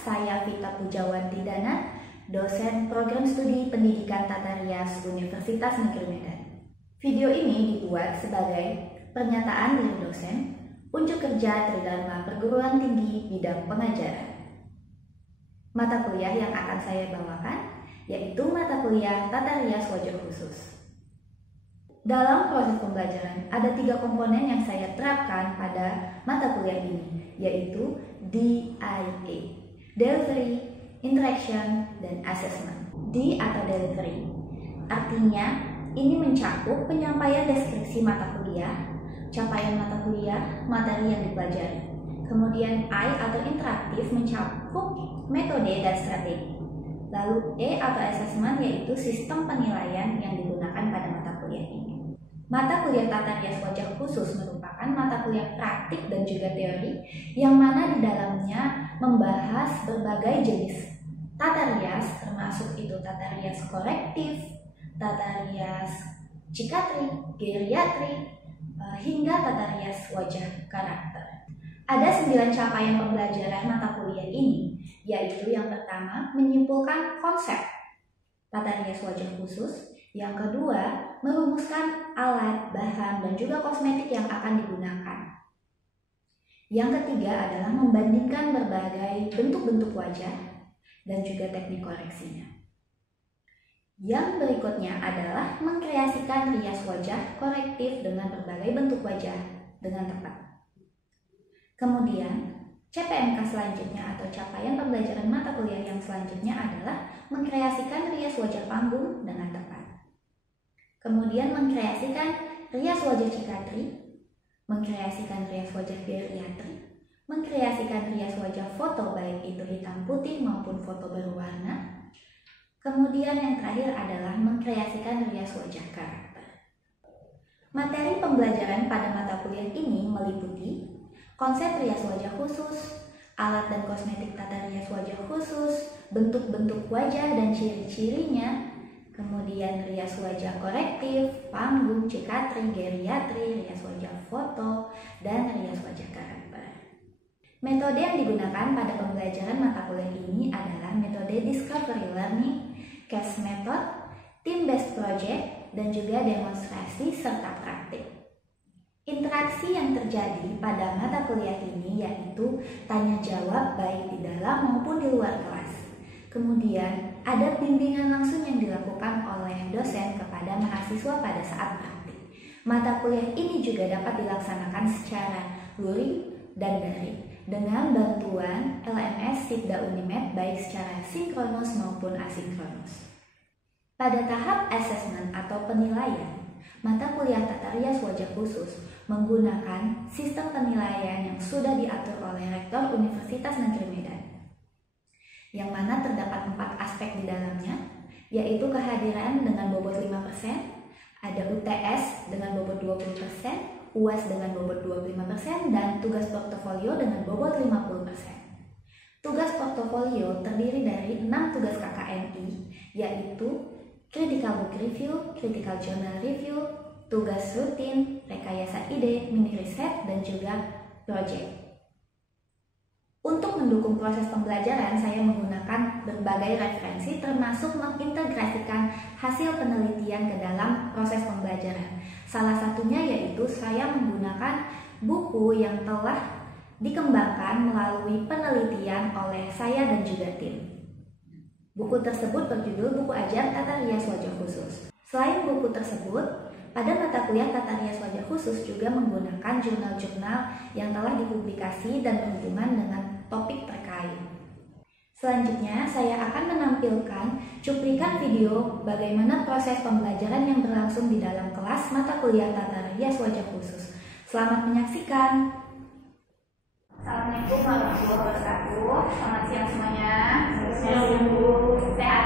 saya Vita Pujawardidana, dosen Program Studi Pendidikan Tata Rias Universitas Negeri Medan. Video ini dibuat sebagai pernyataan dari dosen unjuk kerja Tridharma Perguruan Tinggi bidang pengajaran. Mata kuliah yang akan saya bawakan yaitu mata kuliah Tata Rias Wajah Khusus. Dalam proses pembelajaran, ada 3 komponen yang saya terapkan pada mata kuliah ini, yaitu DIA, Delivery, Interaction, dan Assessment. D atau Delivery, artinya ini mencakup penyampaian deskripsi mata kuliah, capaian mata kuliah, materi yang dipelajari. Kemudian I atau Interaktif mencakup metode dan strategi. Lalu E atau Assessment yaitu sistem penilaian yang digunakan pada mata kuliah ini. Mata kuliah Tata Rias Wajah Khusus merupakan mata kuliah praktik dan juga teori yang mana di dalamnya membahas berbagai jenis tata rias, termasuk itu tata rias korektif, tata rias psikatri, geriatri, hingga tata rias wajah karakter. Ada 9 capaian pembelajaran mata kuliah ini, yaitu yang pertama menyimpulkan konsep tata rias wajah khusus. Yang kedua, merumuskan alat, bahan, dan juga kosmetik yang akan digunakan. Yang ketiga adalah membandingkan berbagai bentuk-bentuk wajah dan juga teknik koreksinya. Yang berikutnya adalah mengkreasikan rias wajah korektif dengan berbagai bentuk wajah dengan tepat. Kemudian, CPMK selanjutnya atau capaian pembelajaran mata kuliah yang selanjutnya adalah mengkreasikan rias wajah panggung dengan tepat. Kemudian mengkreasikan rias wajah psikatri, mengkreasikan rias wajah geriatri, mengkreasikan rias wajah foto baik itu hitam putih maupun foto berwarna. Kemudian yang terakhir adalah mengkreasikan rias wajah karakter. Materi pembelajaran pada mata kuliah ini meliputi konsep rias wajah khusus, alat dan kosmetik tata rias wajah khusus, bentuk-bentuk wajah dan ciri-cirinya, kemudian rias wajah korektif, panggung, psikatri, geriatri, rias wajah foto, dan rias wajah karakter. Metode yang digunakan pada pembelajaran mata kuliah ini adalah metode Discovery Learning, Case Method, Team-Based Project, dan juga demonstrasi serta praktik. Interaksi yang terjadi pada mata kuliah ini yaitu tanya jawab baik di dalam maupun di luar kelas. Kemudian ada bimbingan langsung yang dilakukan oleh dosen kepada mahasiswa pada saat praktik. Mata kuliah ini juga dapat dilaksanakan secara luring dan daring dengan bantuan LMS Sipda Unimed baik secara sinkronus maupun asinkronus. Pada tahap assessment atau penilaian, mata kuliah Tata Rias Wajah Khusus menggunakan sistem penilaian yang sudah diatur oleh Rektor Universitas Negeri Medan, yang mana terdapat 4 aspek di dalamnya, yaitu kehadiran dengan bobot 5%, ada UTS dengan bobot 20%, UAS dengan bobot 25%, dan tugas portofolio dengan bobot 50%. Tugas portofolio terdiri dari 6 tugas KKNI, yaitu Critical Book Review, Critical Journal Review, tugas rutin, rekayasa ide, mini riset, dan juga project. Untuk mendukung proses pembelajaran, saya menggunakan berbagai referensi termasuk mengintegrasikan hasil penelitian ke dalam proses pembelajaran. Salah satunya yaitu saya menggunakan buku yang telah dikembangkan melalui penelitian oleh saya dan juga tim. Buku tersebut berjudul Buku Ajar Tata Rias Wajah Khusus. Selain buku tersebut, pada mata kuliah Tata Rias Wajah Khusus juga menggunakan jurnal-jurnal yang telah dipublikasi dan berhubungan dengan topik terkait. Selanjutnya, saya akan menampilkan cuplikan video bagaimana proses pembelajaran yang berlangsung di dalam kelas mata kuliah Tata Rias Wajah Khusus. Selamat menyaksikan. Assalamualaikum warahmatullahi wabarakatuh. Selamat siang semuanya. Sehat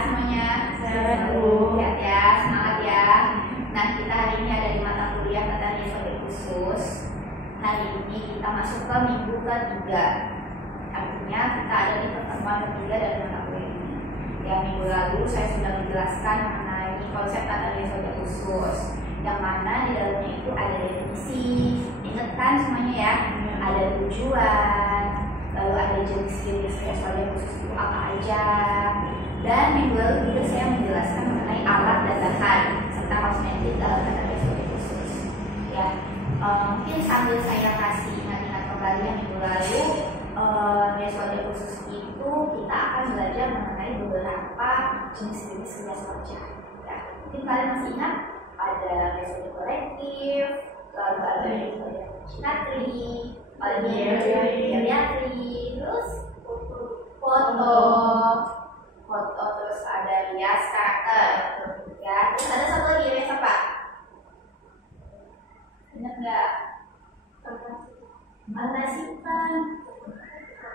semuanya. Sehat ya, semangat ya. Nah, kita hari ini ada di mata kuliah Tata Rias Wajah Khusus. Hari ini kita masuk ke minggu ketiga. Artinya kita ada di pertemuan ketiga dari mata kuliah ini. Yang minggu lalu saya sudah menjelaskan mengenai konsep Tata Rias Wajah Khusus, yang mana di dalamnya itu ada definisi. Ingat kan semuanya ya? Ada tujuan, lalu ada jenis-jenis rias wajah khusus itu apa aja. Dan minggu lalu juga saya menjelaskan mengenai alat dan bahan serta kosmetik dalam tata rias wajah khusus. Ya, mungkin sambil saya kasih ingat-ingat kembali yang minggu lalu, rias wajah khusus itu kita akan belajar mengenai beberapa jenis-jenis rias wajah. Ya, mungkin kalian masih ingat ada rias wajah kolektif, lalu ada rias wajah sinatri, bariatri, terus foto, terus ada rias karakter, ya. Terus ada satu lagi rias apa? Ingat nggak? Simpan.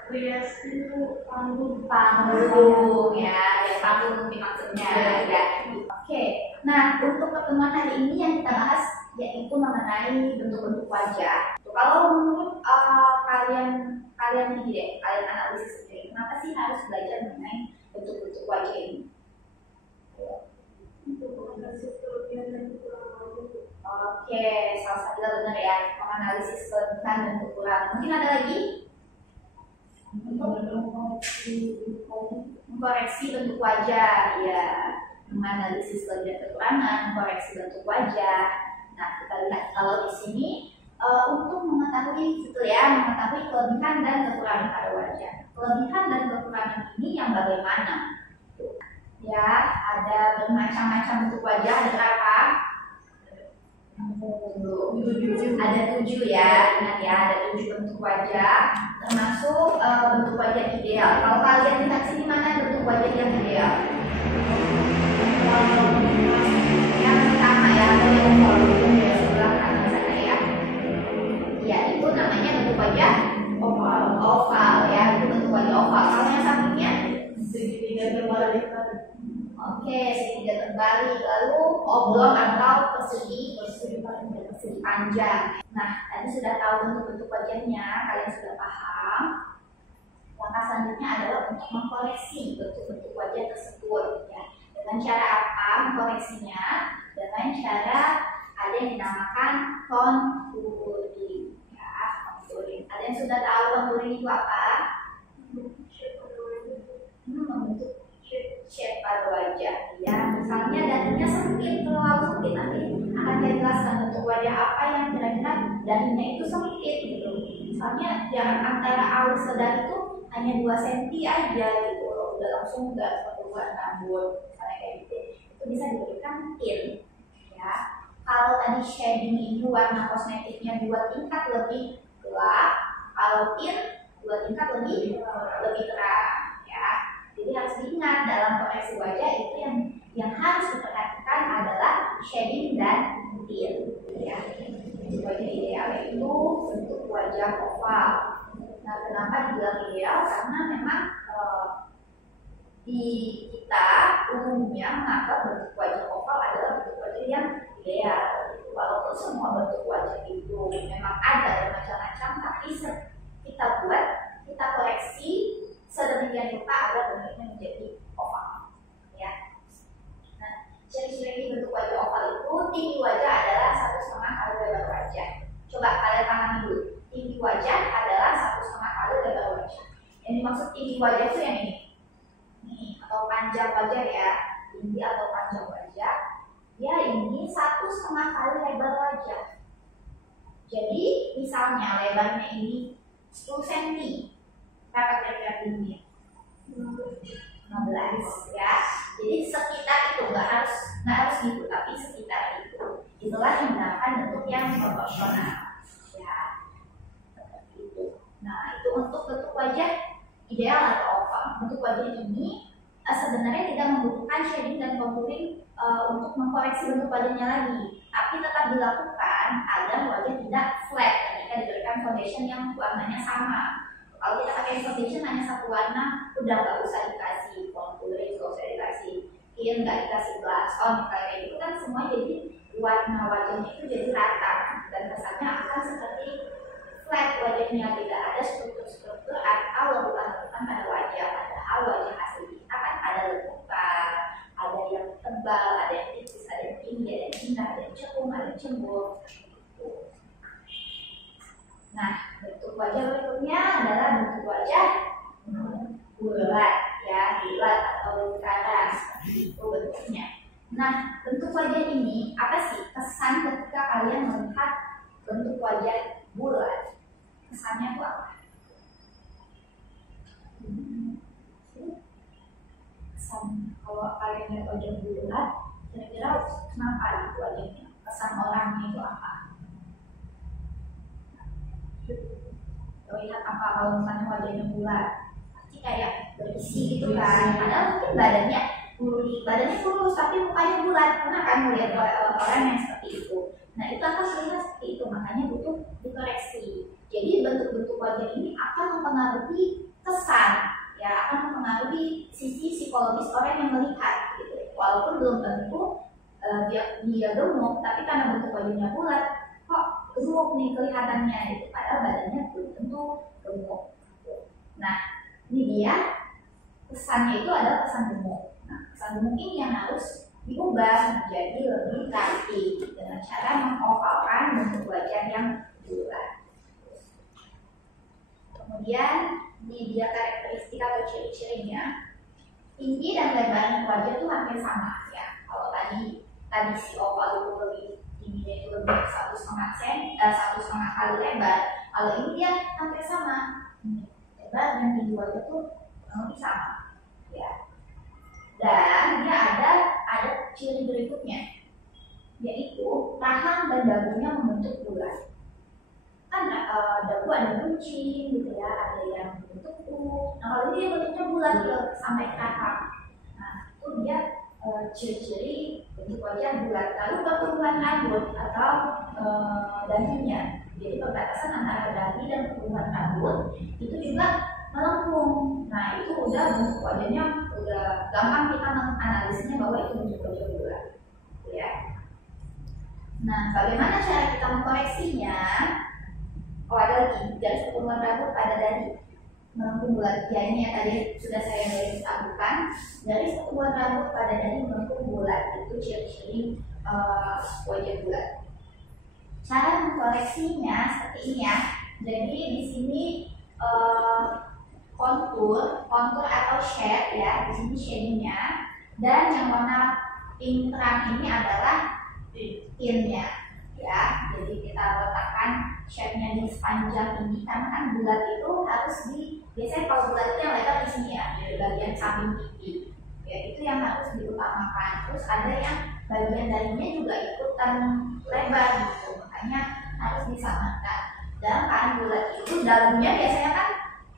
Rias itu panggung ya, rias panggung maksudnya ya. Oke, nah untuk pertemuan hari ini yang kita bahas yaitu mengenai bentuk-bentuk wajah. Kalau menurut kalian ini deh, kalian analisis sendiri, kenapa sih harus belajar mengenai bentuk-bentuk wajah ini? Oke, salah satu benar ya, menganalisis kelebihan dan kekurangan. Mungkin ada lagi? Mengkoreksi bentuk wajah, ya, menganalisis kelebihan kekurangan, mengkoreksi bentuk wajah. Nah, kita lihat kalau di sini untuk mengetahui mengetahui kelebihan dan kekurangan pada wajah. Kelebihan dan kekurangan ini yang bagaimana? Ya, ada bermacam-macam bentuk wajah. Ada berapa? Ada 7 ya. Ingat ya, ada 7 bentuk wajah, termasuk bentuk wajah ideal. Kalau kalian lihat sini, mana bentuk wajah yang ideal? Yang pertama ya, yang sebelah kanan sana ya. Ya, itu namanya bentuk wajah oval ya, itu bentuk wajah oval. Kalau yang sampingnya segitiga terbalik. Oke, segitiga terbalik, lalu oblong atau persegi panjang. Nah, tadi sudah tahu bentuk-bentuk wajahnya, kalian sudah paham. Langkah selanjutnya adalah untuk mengkoreksi bentuk-bentuk wajah tersebut ya. Dengan cara apa mengkoreksinya? Dengan cara ada yang dinamakan contouring ya, contouring. Ada yang sudah tahu contouring itu apa? Membentuk shape pada wajah ya. Misalnya dahinya sempit, terlalu sempit, nanti akan saya jelaskan bentuk wajah apa yang kira-kira dahinya itu sempit gitu. Misalnya jarak antara alis ke dahi itu hanya 2 cm aja gitu, udah langsung nggak perluan rambut misalnya kayak gitu. Itu bisa diberikan tint ya. Kalau tadi shading ini warna kosmetiknya 2 tingkat lebih gelap, kalau tint 2 tingkat lebih terang ya. Jadi harus diingat dalam koreksi wajah itu yang harus diperhatikan adalah shading dan tint ya. Wajah ideal itu bentuk wajah oval. Nah, kenapa dibilang ideal? Karena memang di kita umumnya menganggap bentuk wajah oval adalah bentuk wajah yang ideal. Walaupun semua bentuk wajah itu memang ada bermacam-macam, tapi kita koreksi sedemikian rupa agar bentuknya menjadi oval. Ya. Nah, ciri-ciri bentuk wajah oval itu tinggi wajah adalah 1,5 kali lebar wajah. Coba kalian pahami dulu. Tinggi wajah adalah 1,5 kali lebar wajah. Yang dimaksud tinggi wajah itu yang ini. Nih, atau panjang wajah ya. Tinggi atau panjang wajah. Ya, ini 1,5 kali lebar wajah. Jadi, misalnya lebarnya ini 10 cm. Berapa kira-kira tingginya? 15 ya. Jadi sekitar itu, nggak harus gitu, tapi sekitar itu. Itulah yang dinamakan bentuk yang proporsional ya. Seperti itu. Nah, itu untuk bentuk wajah ideal atau oval. Bentuk wajah ini sebenarnya tidak membutuhkan shading dan contouring untuk mengkoreksi bentuk wajahnya lagi, tapi tetap dilakukan agar wajah tidak flat ketika diberikan foundation yang warnanya sama. Kalau kita pakai foundation hanya satu warna, udah nggak usah dikasih contouring, nggak usah dikasih tint, nggak dikasih blush on, kayak gitu kan semua jadi warna wajahnya itu jadi rata dan kesannya akan seperti flat wajahnya, tidak ada struktur-struktur atau letupan-letupan pada wajah. Padahal wajah asli kita kan ada letupan, ada yang tebal, ada yang tipis, ada yang tinggi, ada yang indah, ada yang cekung, ada yang cembur. Nah, bentuk wajah berikutnya adalah bentuk wajah bulat. Nah, bentuk wajah ini apa sih kesan ketika kalian melihat bentuk wajah bulat? Kesannya itu apa? Kesan kalau kalian lihat wajah bulat, kira-kira kenapa itu wajahnya? Kesan orangnya itu apa? Lihat apa kalau misalnya wajahnya bulat? Pasti kayak berisi gitu kan? Padahal mungkin badannya kurus tapi mukanya bulat. Pernah kan melihat orang yang seperti itu? Nah, itu akan terlihat seperti itu, makanya butuh dikoreksi. Jadi bentuk-bentuk wajah ini akan mempengaruhi kesan, ya, akan mempengaruhi sisi psikologis orang yang melihat, gitu. Walaupun belum tentu dia gemuk, tapi karena bentuk wajahnya bulat, kok gemuk nih kelihatannya, gitu. Padahal badannya belum tentu gemuk. Nah, ini dia kesannya itu adalah kesan gemuk. Nah, kesan gemuk ini yang harus diubah menjadi lebih cantik dengan cara mengovalkan bentuk wajah yang bulat. Kemudian ini dia karakteristik atau ciri-cirinya. Tinggi dan lebar wajah itu hampir sama, ya. Kalau tadi si oval itu lebih tingginya itu lebih 1,5 kali lebar. Kalau ini dia hampir sama, lebar dan tinggi wajah itu lebih sama, ya. Dan dia ada ciri berikutnya, yaitu rahang dan dagunya membentuk bulat. Kan dagu ada buncing gitu ya, ada yang bentuk U. Nah, kalau ini dia bentuknya bulat sampai ke rahang. Nah, itu dia ciri-ciri bentuk wajah bulat. Lalu pertumbuhan rambut atau dahinya. Jadi perbatasan antara dahi dan pertumbuhan rambut itu juga melengkung. Nah, itu udah bentuk wajahnya udah gampang kita menganalisisnya bahwa itu bentuk wajah bulat, ya. Nah, bagaimana cara kita mengkoreksinya? Oh, ada lagi garis pertumbuhan rambut pada dahi melengkung bulat. Ya, ini yang tadi sudah saya garis tabukan. Garis pertumbuhan rambut pada dahi melengkung bulat itu ciri-ciri wajah bulat. Cara mengkoreksinya seperti ini ya. Jadi di sini kontur atau shade, ya, di sini shadingnya, dan yang warna pink terang ini adalah tintnya, ya. Jadi kita letakkan shade-nya di sepanjang ini karena kan bulat itu harus biasanya kalau bulat itu yang lebar di sini ya, di bagian samping pipi, ya, itu yang harus diutamakan. Terus ada yang bagian dahinya juga ikutan lebar gitu, makanya harus disamakan. Dan kan bulat itu dalamnya biasanya kan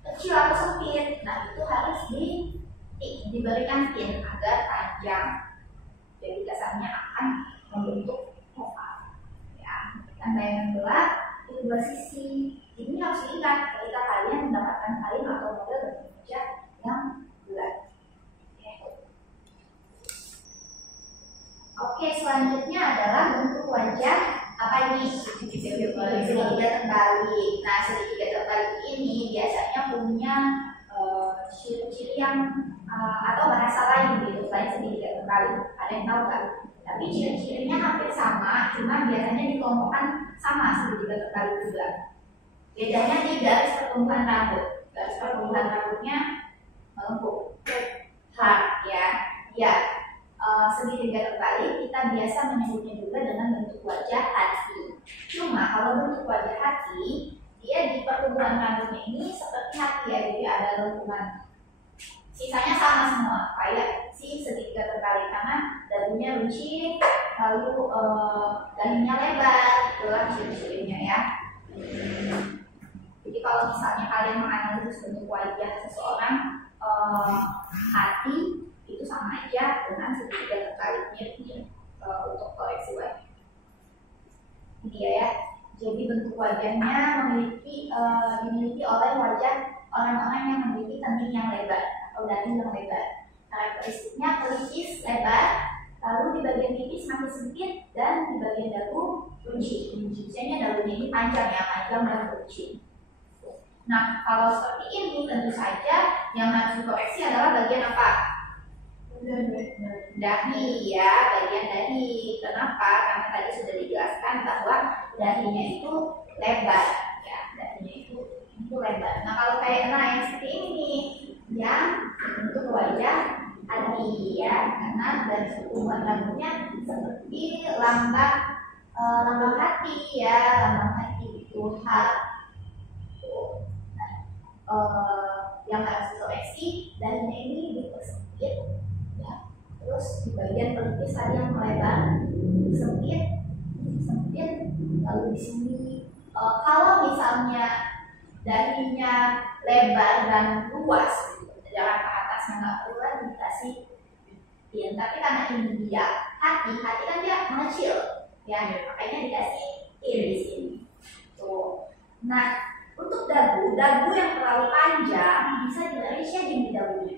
kecil atau sempit, nah itu harus diberikan tint agar panjang, jadi kesannya akan membentuk oval, ya. Dan bayangan gelap itu dua sisi, ini harus diingat ketika kalian mendapatkan kain atau model bentuk wajah yang bulat. Oke, selanjutnya adalah bentuk wajah apa ini? Segitiga terbalik. Nah, segitiga terbalik ini biasanya punya ciri-ciri yang atau bahasa lain gitu, selain segitiga terbalik. Ada yang tahu kan? Tapi ciri-cirinya hampir sama, cuma biasanya dikelompokkan sama segitiga terbalik juga. Bedanya di garis pertumbuhan rambut. Garis pertumbuhan rambutnya melengkung, hard, ya. Ya. Segitiga terbalik kita biasa menyebutnya juga dengan bentuk wajah hati. Cuma kalau bentuk wajah hati, dia di pertumbuhan rambutnya ini seperti hati, ya, jadi ada lengkungan. Sisanya sama semua, kayak si segitiga terbalik karena dagunya runcing, lalu dahinya lebar, itulah ciri-cirinya, ya. Jadi kalau misalnya kalian menganalisis bentuk wajah seseorang hati, itu sama aja dengan segitiga terbaliknya untuk koreksi wajah. Ini ya. Jadi bentuk wajahnya dimiliki oleh wajah orang-orang yang memiliki kening yang lebar atau dahi yang lebar. Karakteristiknya pelipis lebar, lalu di bagian pipi semakin sempit dan di bagian dagu runcing. Biasanya dagunya ini panjang, ya, panjang dan runcing. Nah, kalau seperti ini tentu saja yang harus dikoreksi adalah bagian apa? Dahi, ya, bagian dahi. Kenapa? Karena tadi sudah dijelaskan bahwa dahinya itu lebar, ya, dahinya itu lebar. Nah, kalau kayak yang seperti ini yang bentuk wajah hati, hati ya, karena dari pertumbuhan dagunya seperti lambang hati ya, lambang hati itu yang harus dikoreksi. Dan ini dipersempit ya, terus di bagian pelipis tadi yang melebar sempit, lalu di sini kalau misalnya dahinya lebar dan luas, jalan ke atasnya nggak perlu lagi dikasih pin, tapi karena ini dia hati kan dia mengecil ya, makanya dikasih pin di sini tuh. Nah, untuk dagu yang terlalu panjang bisa diberi shading di dagunya.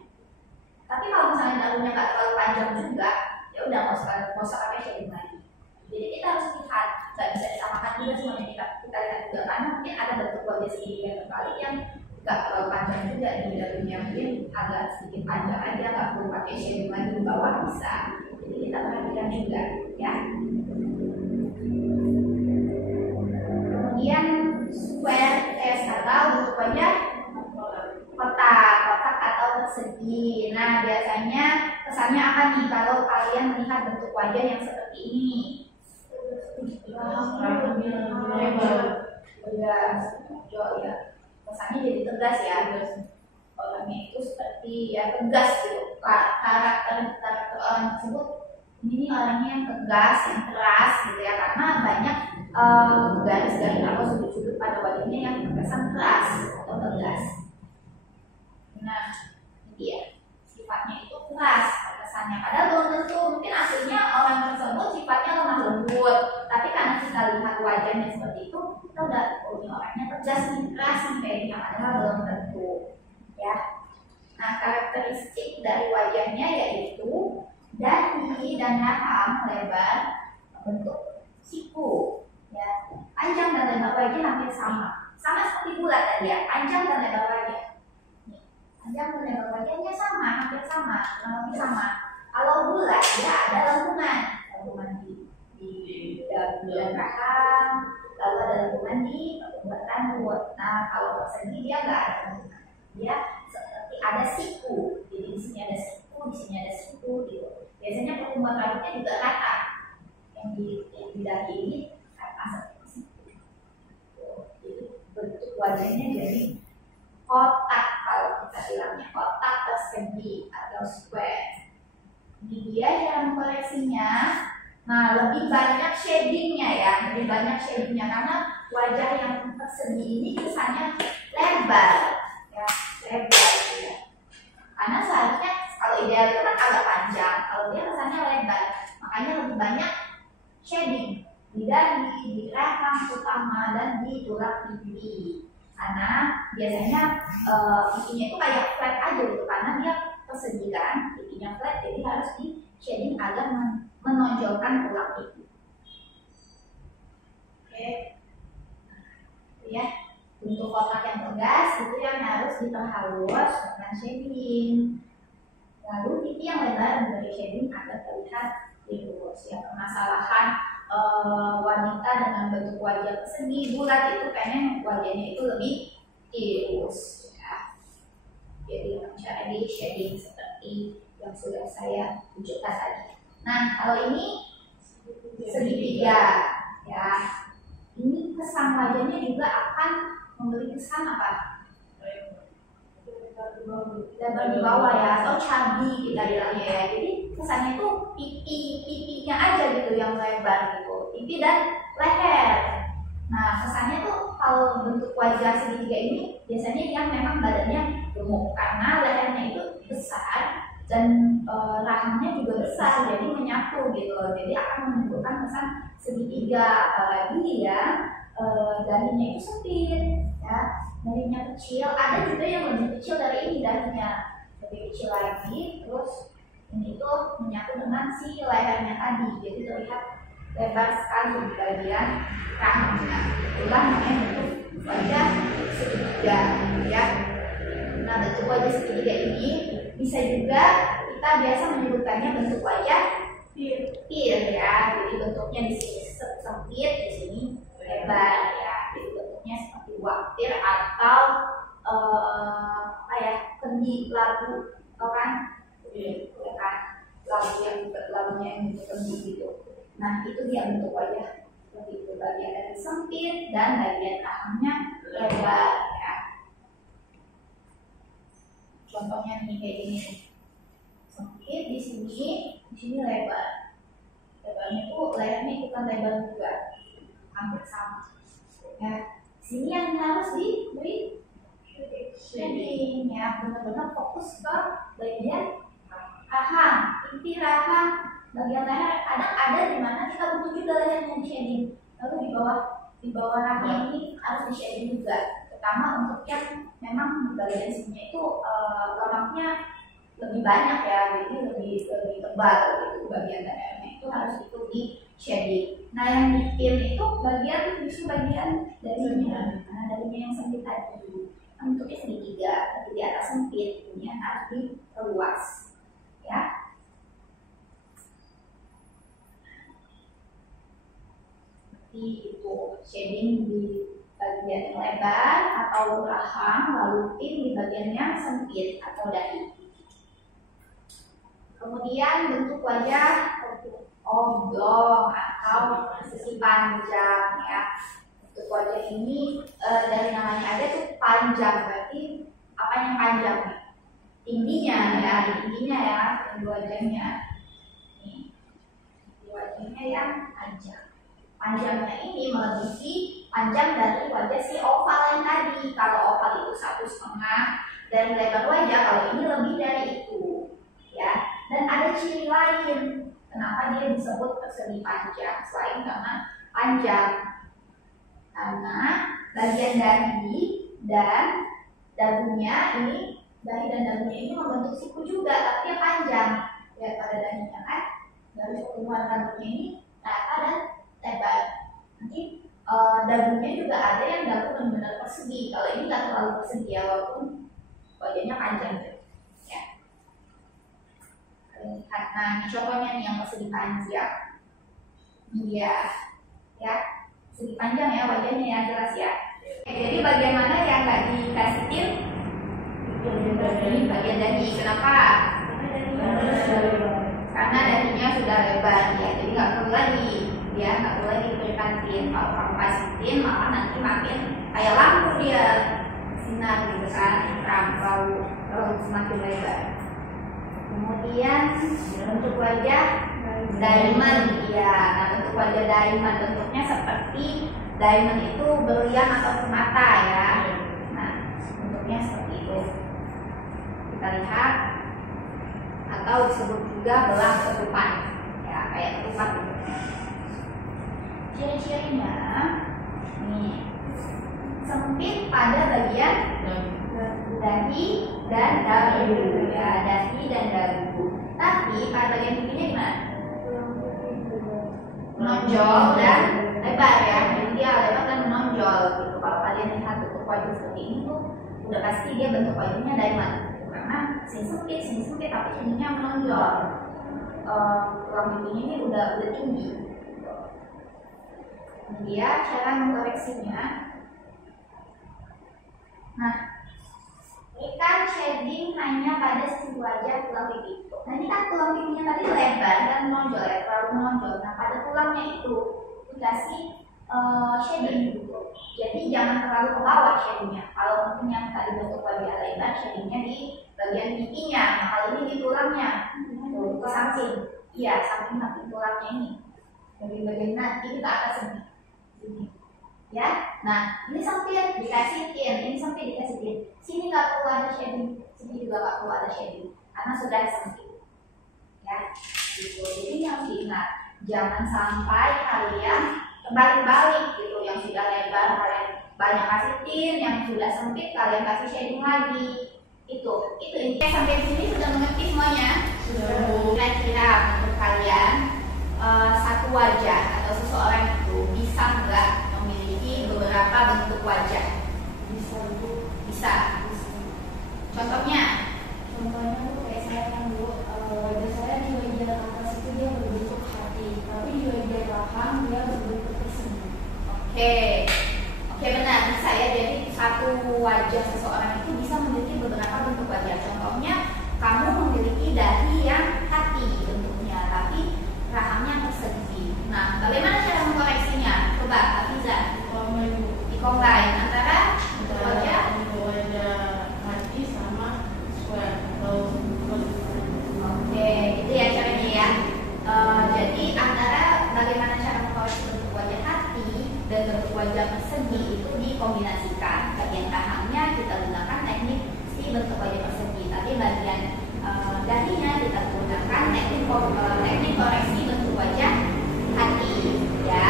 Tapi kalau misalnya dagunya nggak terlalu panjang juga, ya udah nggak usah pakai shading lagi. Jadi kita harus lihat, nggak bisa disamakan juga semuanya, kita lihat juga, karena mungkin ada bentuk wajah segitiga terbalik yang nggak terlalu panjang juga di dagunya, mungkin agak sedikit panjang aja, nggak perlu pakai shading lagi di bawah bisa. Jadi kita perhatikan juga ya. Kemudian square face atau bentuk wajah kotak atau persegi. Nah, biasanya kesannya apa nih kalau kalian melihat bentuk wajah yang seperti ini? Ya, kesannya jadi tegas ya. Orangnya itu seperti ya tegas gitu. Karakter orang tersebut ini orangnya yang tegas, yang keras gitu ya, karena banyak garis-garis atau sudut-sudut pada wajahnya yang terkesan keras atau tegas. Nah, dia sifatnya itu keras kesannya, padahal belum tentu, mungkin aslinya orang tersebut sifatnya lemah lembut, tapi karena kita lihat wajahnya seperti itu, kita udah ini orangnya tegas nih, keras nih kayaknya, padahal belum tentu ya. Nah, karakteristik dari wajahnya yaitu dahi dan rahang lebar bentuk siku ya, panjang dan lebar wajah hampir sama seperti bulat tadi ya, panjang dan lebar wajah. Panjang dan lebar wajahnya sama, hampir sama, kurang lebih sama. Kalau bulat dia ada lengkungan di dalam rahang, lalu ada lengkungan di pertumbuhan rambut. Nah, kalau persegi dia nggak ada lengkungan, dia seperti ada siku. Jadi di sini ada siku, di sini ada siku gitu. Biasanya pertumbuhan rambutnya juga rata, yang di dahi ini rata seperti siku. Jadi bentuk wajahnya jadi kotak, kalau kita bilangnya kotak persegi atau square. Ini dia yang koreksinya. Nah, lebih banyak shadingnya ya, karena wajah yang persegi ini kesannya lebar ya, karena seharusnya kalau ideal itu kan agak panjang, kalau dia kesannya lebar, makanya lebih banyak shading di dahi, di rahang utama, dan di tulang pipi. Karena biasanya pipinya itu kayak flat aja gitu, karena dia persegi kan, pipinya flat, jadi harus di shading agar menonjolkan tulang pipi. Oke, ya, untuk kotak yang tegas itu yang harus diperhalus dengan shading. Lalu pipi yang lebar diberi shading agar terlihat lurus. Ya, permasalahan wanita dengan bentuk wajah persegi bulat itu pengen wajahnya itu lebih tirus ya. Jadi dengan cara di shading seperti yang sudah saya tunjukkan tadi. Nah, kalau ini segitiga ya, ini kesan wajahnya juga akan memberi kesan apa? Lebar di bawah ya, atau chubby kita bilangnya ya. Jadi kesannya itu pipinya aja gitu yang lebar gitu, pipi dan leher. Nah, kesannya tuh kalau bentuk wajah segitiga ini biasanya yang memang badannya gemuk, karena lehernya itu besar dan rahangnya juga besar, jadi menyatu gitu. Jadi akan menimbulkan kesan segitiga, apalagi ya dahinya itu sempit ya, dahinya kecil. Ada juga yang lebih kecil dari ini, dahinya lebih kecil lagi, terus ini tuh menyatu dengan si lehernya tadi, jadi terlihat lebar sekali di bagian rahangnya. Itulah namanya bentuk wajah segitiga ya. Nah, bentuk wajah segitiga ini bisa juga kita biasa menyebutkannya bentuk wajah pir ya. Jadi bentuknya di sini sempit, di sini lebar ya. Jadi bentuknya seperti waktir atau apa ya, kendi labu, tau kan? Ya kan? Nah, itu dia bentuk wajah seperti itu. Bagian dari sempit dan bagian rahangnya lebar ya. Contohnya nih kayak gini. Sempit di sini lebar. Lebarnya tuh lehernya ikutan lebar juga, hampir sama. Ya, sini yang harus diberi shading ya, benar-benar fokus ke bagian rahang, inti rahang, bagian leher. Kadang ada di mana kita butuh juga lehernya di shading. Lalu di bawah rahang ini harus di shading juga, terutama untuk yang memang di bagian sini itu lemaknya lebih banyak ya, jadi lebih tebal gitu. Bagian lehernya itu harus ikut di shading. Nah, yang di pin itu justru bagian darinya, darinya yang sempit tadi. Bentuknya segitiga, tapi di atas sempit, ini harus diperluas ya. Seperti itu, shading di bagian yang lebar atau rahang, lalu pin di bagian yang sempit atau dahi. Kemudian bentuk wajah oblong atau sisi panjang ya. Bentuk wajah ini dari namanya aja tuh panjang, berarti apa yang panjang nih? Tingginya ya, tinggi wajahnya. Nih, tinggi wajahnya yang panjang. Panjangnya ini melebihi panjang dari wajah si oval yang tadi. Kalau oval itu 1,5 dan lebar wajah, kalau ini lebih dari itu ya. Dan ada ciri lain kenapa dia disebut persegi panjang selain karena panjang, karena bagian dahi dan dagunya ini, dahi dan dagunya ini membentuk siku juga, tapi dia panjang. Lihat pada dahinya kan, garis pertemuan rambutnya ini rata dan lebar. Nanti dagunya juga ada yang dagu benar-benar persegi. Kalau ini nggak terlalu persegi ya, walaupun wajahnya panjang. Nah, ini contohnya nih yang persegi panjang. Iya, ya, persegi panjang ya wajahnya ya, jelas ya. Jadi bagian mana yang nggak dikasih pin? Bagian dahi. Kenapa? Karena dahinya sudah lebar ya, jadi nggak perlu lagi, ya nggak perlu lagi diberikan pin. Kalau kamu kasih pin, malah nanti makin kayak lampu dia sinar gitu kan, kalau semakin lebar. Kemudian bentuk wajah diamond ya. Nah, bentuk wajah diamond bentuknya seperti diamond itu berlian atau permata ya. Nah, bentuknya seperti itu. Kita lihat, atau disebut juga belang ketupat ya, kayak ketupat bentuknya. Ciri-cirinya nih, sempit pada bagian dahi dan dagu ya, dahi dan dagu. Tapi pada bagian pipinya gimana? Menonjol dan lebar ya. Jadi dia lebar dan menonjol gitu. Kalau kalian lihat bentuk wajah seperti ini tuh udah pasti dia bentuk wajahnya diamond. Karena sini sempit tapi sininya menonjol. Tulang pipinya ini udah tinggi. Kemudian cara mengkoreksinya. Nah, berikan shading hanya pada sisi wajah tulang pipi. Nah, ini kan tulang pipinya tadi lebar dan menonjol ya, terlalu menonjol. Nah, pada tulangnya itu dikasih shading gitu. Jadi jangan terlalu ke bawah shadingnya. Kalau mungkin yang tadi bentuk wajah lebar, shadingnya di bagian pipinya. Nah, kalau ini di tulangnya, tuh ke samping. Iya, samping tulangnya ini. Bagian nanti ke atas ini. Ya, nah ini sempit dikasih pin, ini sempit dikasih pin. Sini nggak perlu ada shading, sini juga nggak perlu ada shading, karena sudah sempit. Ya, gitu. Jadi ini harus diingat, jangan sampai kalian terbalik-balik gitu. Yang sudah lebar kalian banyak kasih pin, yang sudah sempit kalian kasih shading lagi. Itu intinya. Sampai sini sudah mengerti semuanya. Kira-kira menurut kalian satu wajah atau seseorang itu bisa nggak beberapa bentuk wajah? Bisa. Contohnya tuh kayak saya yang dulu, wajah saya di bagian atas itu dia berbentuk hati, tapi di bagian belakang dia berbentuk persegi. Oke, benar, bisa ya. Jadi satu wajah seseorang itu bisa memiliki beberapa bentuk wajah. Contohnya kamu memiliki dahi yang hati bentuknya, tapi rahangnya persegi. Nah, wajah persegi itu dikombinasikan. Bagian rahangnya kita gunakan teknik si bentuk wajah persegi, tapi bagian dahinya kita gunakan teknik koreksi bentuk wajah hati, ya.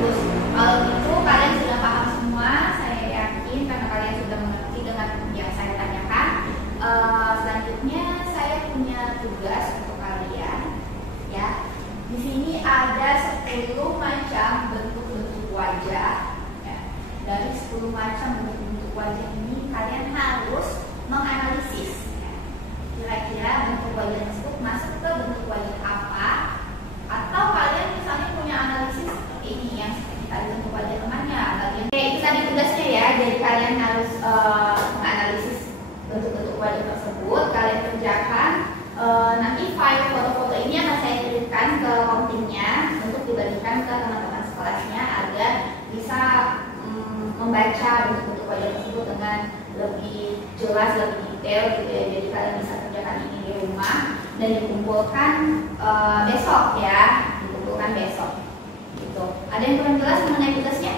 Terus kalau gitu kalian sudah paham semua, saya yakin karena kalian sudah mengerti dengan yang saya tanyakan. Selanjutnya saya punya tugas untuk kalian, ya. Di sini ada 10 macam bentuk-bentuk wajah, ya. Dari 10 macam bentuk-bentuk wajah ini kalian harus menganalisis, ya. Kira-kira bentuk wajah tersebut masuk ke bentuk wajah apa, atau kalian misalnya punya analisis seperti ini yang seperti tadi bentuk wajah temannya bagian. Oke, itu tadi tugasnya ya. Jadi kalian harus menganalisis bentuk-bentuk wajah tersebut. Kalian kerjakan. Nanti file foto-foto ini akan saya kirimkan ke Komtingnya untuk dibagikan ke teman-teman sekolahnya agar bisa membaca bentuk-bentuk wajah tersebut dengan lebih jelas, lebih detail gitu ya. Jadi kalian bisa kerjakan ini di rumah dan dikumpulkan besok ya, dikumpulkan besok gitu. Ada yang kurang jelas mengenai tugasnya?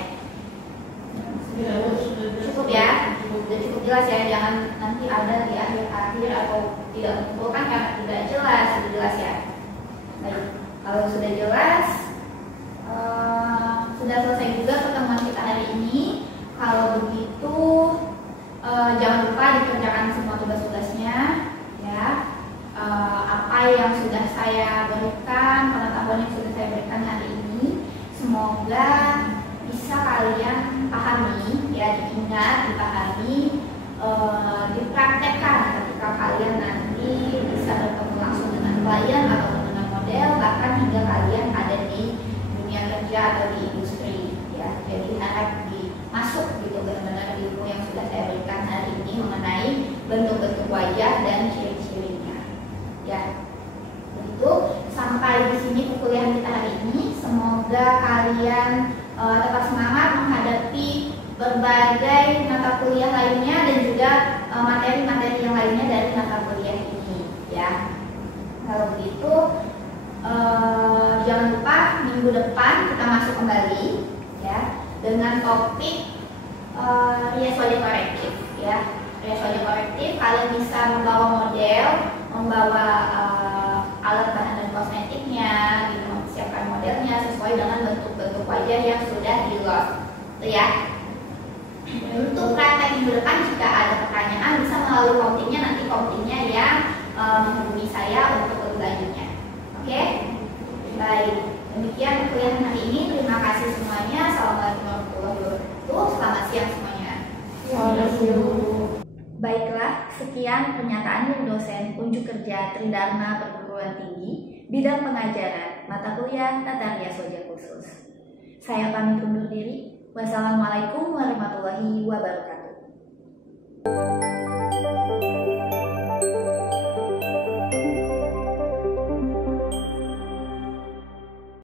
Cukup ya, sudah cukup jelas ya. Jangan nanti ada di akhir-akhir atau tidak mengumpulkan karena tidak jelas. Sudah jelas ya. Baik, kalau sudah jelas, sudah selesai juga pertemuan kita hari ini. Kalau begitu, jangan lupa dikerjakan semua tugas-tugasnya ya. Apa yang sudah saya berikan, pengetahuan yang sudah saya berikan hari ini, semoga bisa kalian pahami ya, diingat, dipahami, dipraktekkan ketika kalian nanti bisa bertemu langsung dengan klien atau dengan model, bahkan hingga kalian ada di dunia kerja atau di industri ya. Jadi harap dimasuk gitu benar-benar ilmu yang sudah saya berikan hari ini mengenai bentuk-bentuk wajah dan ciri-cirinya ya. Begitu, sampai di sini kuliah kita hari ini. Semoga kalian tetap semangat menghadapi berbagai mata kuliah lainnya dan juga materi-materi yang lainnya dari mata kuliah ini ya. Kalau begitu jangan lupa minggu depan kita masuk kembali ya dengan topik rias wajah korektif ya. Rias wajah korektif, kalian bisa membawa model, membawa alat bahan dan kosmetiknya, gitu, mempersiapkan modelnya sesuai dengan bentuk-bentuk wajah yang sudah di-load itu ya. Untuk praktek minggu depan jika ada pertanyaan bisa melalui Komtingnya, nanti Komtingnya yang menghubungi saya untuk lebih lanjutnya. Oke? Baik, demikian kuliah hari ini. Terima kasih semuanya. Assalamualaikum warahmatullahi wabarakatuh. Selamat siang semuanya. Baiklah, sekian pernyataan dari dosen unjuk kerja Tridharma Perguruan Tinggi bidang pengajaran mata kuliah Tata Rias Wajah Khusus. Saya pamit undur diri. Wassalamualaikum warahmatullahi wabarakatuh.